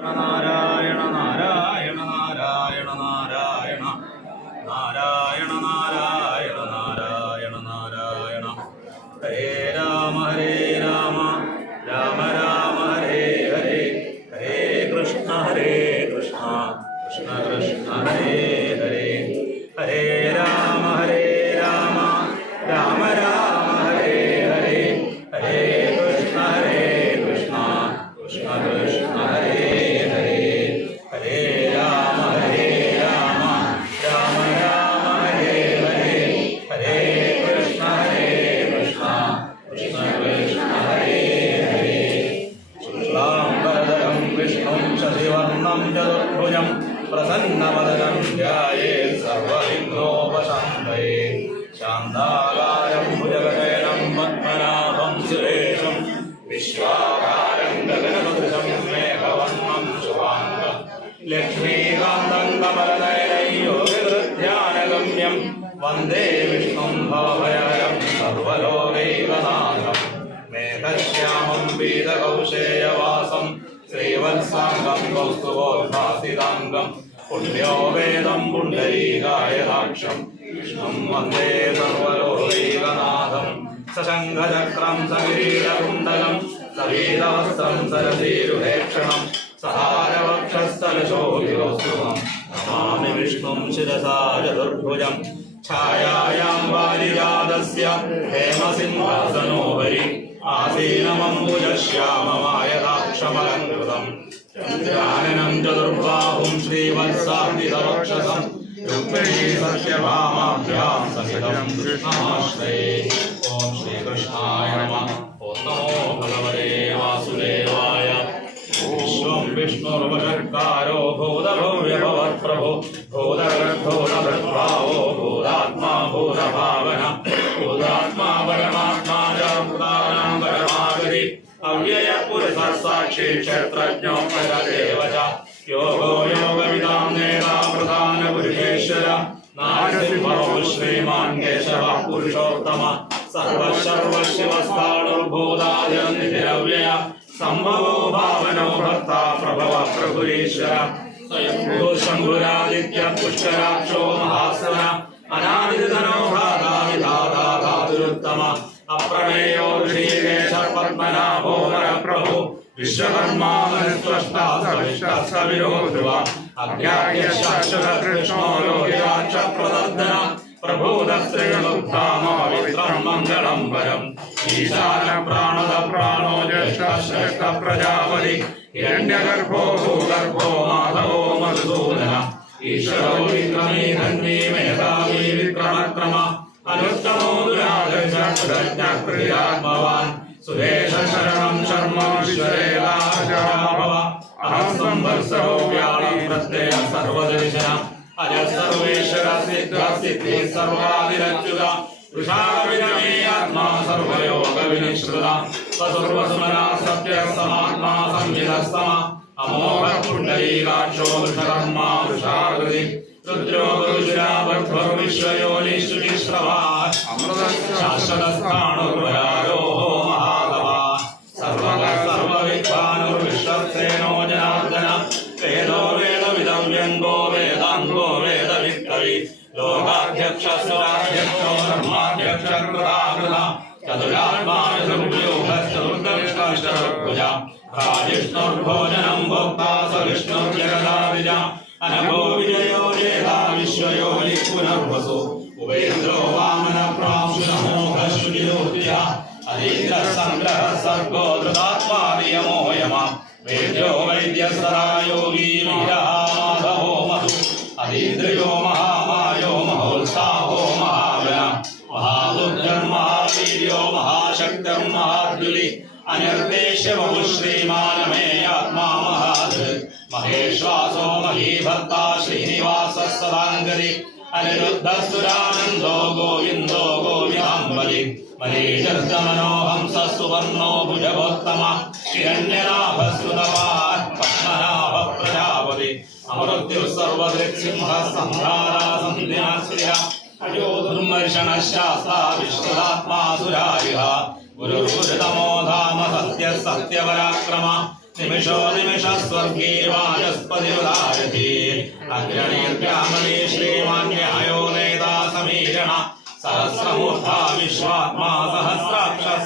നാരായണ നാരായണ നാരായണ നാരായണ നാരായണ നാരായണ നാരായണ നാരായണ ഹരേ രാമ രാമ രാമ ഹരേ ഹരേ ഹരേ കൃഷ്ണ കൃഷ്ണ കൃഷ്ണ ഹരേ ഹരേ ഹരേ രാമ രാമ രാമ ഹരേ ഹരേ ഹരേ കൃഷ്ണ കൃഷ്ണ കൃഷ്ണ കൃഷ്ണ ഹരേ ഹരേ ഹരേ രാമ രാമ രാമ ഹരേ ഹരേ ഹരേ കൃഷ്ണ കൃഷ്ണ കൃഷ്ണ കൃഷ്ണ ഹരേ ഹരേ ശുക്ലാംബരധരം വിഷ്ണും ശശിവർണം ചതുർഭുജം പ്രസന്നവദനം ധ്യായേത് സർവവിഘ്നോപശാന്തയേ ശാന്താകാരം ഭുജഗശയനം പദ്മനാഭം സുരേശം വിശ്വാകാരം ഗഗനസദൃശം മേഘവർണം ശുഭാംഗം ലക്ഷ്മീകാന്തം കമലനയനം യോഗികൃധ്യാനഗമ്യം വന്ദേ വിഷ്ണും ഭവഭയഹരം സർവലോകൈകനാഥം മേഘശ്യാമം പീതകൗശേയവാസം ശ്രീവത്സാംഗം കൗസ്തുഭോദ്ഭാസിതാംഗം പുണ്യോ വേദം പുണ്ഡരീകായതാക്ഷം വിഷ്ണും വന്ദേ സർവലോകൈകനാഥം സശംഖചക്രം സകിരീടകുണ്ടലം സവീതവസ്ത്രം സരസീരുഹേക്ഷണം സഹാരവക്ഷസ്ഥലശോഭിതോസ്തുതം നമാമി വിഷ്ണും ശിരസാ ചതുർഭുജം ഛായായാം വാരിജാതസ്യ ഹേമസിംഹാസനോപരി ആസീനമംബുജശ്യാമമായതാക്ഷമലങ്കൃതം ചന്ദ്രാനനം ചതുർബാഹും ശ്രീവത്സാദിതവക്ഷസം രുക്മിണീ സത്യഭാമാഭ്യാം സഹിതം കൃഷ്ണമാശ്രയേ. ഓം ശ്രീകൃഷ്ണായ നമഃ. ഓം നമോ ഭഗവതേ വാസുദേവായ. വിശ്വം വിഷ്ണുർവഷട്കാരോ ഭൂതഭവ്യഭവത്പ്രഭോ ഭൂതഗർഭൂതഭൃദ്ഭാവോ ഭൂതാത്മാ ഭൂതഭാവന ഭൂതാത്മാ പരമാത്മാ ച ഭൂതാനാം പരമാഗതി അവ്യയ പുരുഷः സാക്ഷി ക്ഷേത്രജ്ഞോ പരദേവ ച യോഗോ യോഗവിദാം നേതാ പ്രധാന പുരുഷേശ്വര നാരസിംഹോ ശ്രീമാൻ കേശവ പുരുഷോത്തമ സർവശർവശിവസ്ഥാണുർഭൂതാദിരവ്യയ സംഭവോ ഭാവനോ ഭർത്ത പ്രഭവ പ്രഭുരീശ്വര സ്വയംഭൂ ശംഭുരാദിത്യ പുഷ്കരാക്ഷോ മഹാസ്വര അനാദിതനോ ഭ്രാതാവിധാതാതുരുത്തമ അപ്രമേയോ ഋഷീകേശ പത്മനാഭോ വരപ്രഭു വിശ്വകർമാ സവിഷ്ടോ ധ്രുവ അജ്ഞായ ശാശ്വത കൃഷ്ണോ ലോഹിതാക്ഷ പ്രദർദന പ്രഭൂതശ്രീമുക്താമവിത്രം മംഗളം പരം ഈശാന പ്രാണത പ്രാണോ ജ്യേഷ്ഠ പ്രജാപതി ഹിരണ്യഗർഭോ ഭൂഗർഭോ മാധവോ മധുസൂദന ഈശ്വരോ വിക്രമീ ധന്വീ മേധാവീ വിക്രമക്രമ അനുത്തമോ ദുരാജാത്മവാൻ സുരേഷ ശരണം ശർമ്മ വിശ്വരേവാഭവ അഹം സംവത്സരോ വ്യാളം പ്രത്യയ സർവദർശന അജ സർവേശ്വര സിദ്ധി സർവാദിരച്യുത വൃഷാവിനമേ ആത്മാ സർവയോഗ വിനിശ്രുത സർവസുമനാ സത്യ സമാത്മാ സംവിധസ്തമ അമോഘ പുണ്ഡരീകാക്ഷോ വൃഷകർമാ വൃഷാകൃതി രുദ്രോ ഗുരുശുരാഭർഭോ വിശ്വയോനിശ്രുതിശ്രവാ ശാശ്വതസ്ഥാണുർവരാരോഹോ മഹാഗവാ സർവവിദ്വാനുർവിശ്വസേനോ ജനാർദ്ദന വേദോ വേദവിദം വ്യംഗോ വേദാംഗോ വേദവിക്രവി ലോകാധ്യക്ഷസുരാധ്യക്ഷോ ധർമാധ്യക്ഷ കൃതാകൃത ചതുരാത്മാനുർഭുജ ജിഷ്ണുർഭോജനം ഭോക്താ സ വിഷ്ണുർജഗദാവിജ അനഘോ വിജയോ ജേതാ വിശ്വയോനി പുനർവസു ഉപേന്ദ്രോ വാമന പ്രാംശുനമോഹശ്രുതിലോത്യ അരീന്ദ്ര സംഗ്രഹ സർഗോ ധൃതാത്മാരിയമോ യമ വേദ്യോ വൈദ്യസരായോഗീ മാധവോ മധു അരീന്ദ്രയോ മഹാമായോ മഹോത്സാഹോ മഹാബല മഹാദുർജന്മാവീര്യോ മഹാശക്തിർമഹാദ്യുലി അനിർദേശവു ശ്രീമാനമേയാത്മാ മഹാദ് മഹേശ്വാസോ മഹീഭർത്താ ശ്രീനിവാസ സദാംഗതി അനിരുദ്ധസുരാനന്ദോ ഗോവിന്ദോ ഗോവിന്ദാംബലി മരീചർദ്ദമനോഹംസ സുവർണോ ഭുജഗോത്തമ ഹിരണ്യനാഭസ്തുതവാൻ പത്മനാഭ പ്രജാപതി അമൃത്യു സർവദൃക്സിംഹ സംഹാരാ സന്ധ്യാശ്രിയ അയോ ദുർമർഷണ ശാസ്ത്ര വിശ്വതാത്മാസുരാരിഹ ഗുരുർഗുരുതമോ ധാമ സത്യ സത്യപരാക്രമ निमिषो निमिषः स्वर्गे वाचस्पतिरुदायते अग्रणीर्ग्रामणे श्रीमान्यायो नेता समीरणः सहस्रमूर्धा विश्वात्मा सहस्राक्षः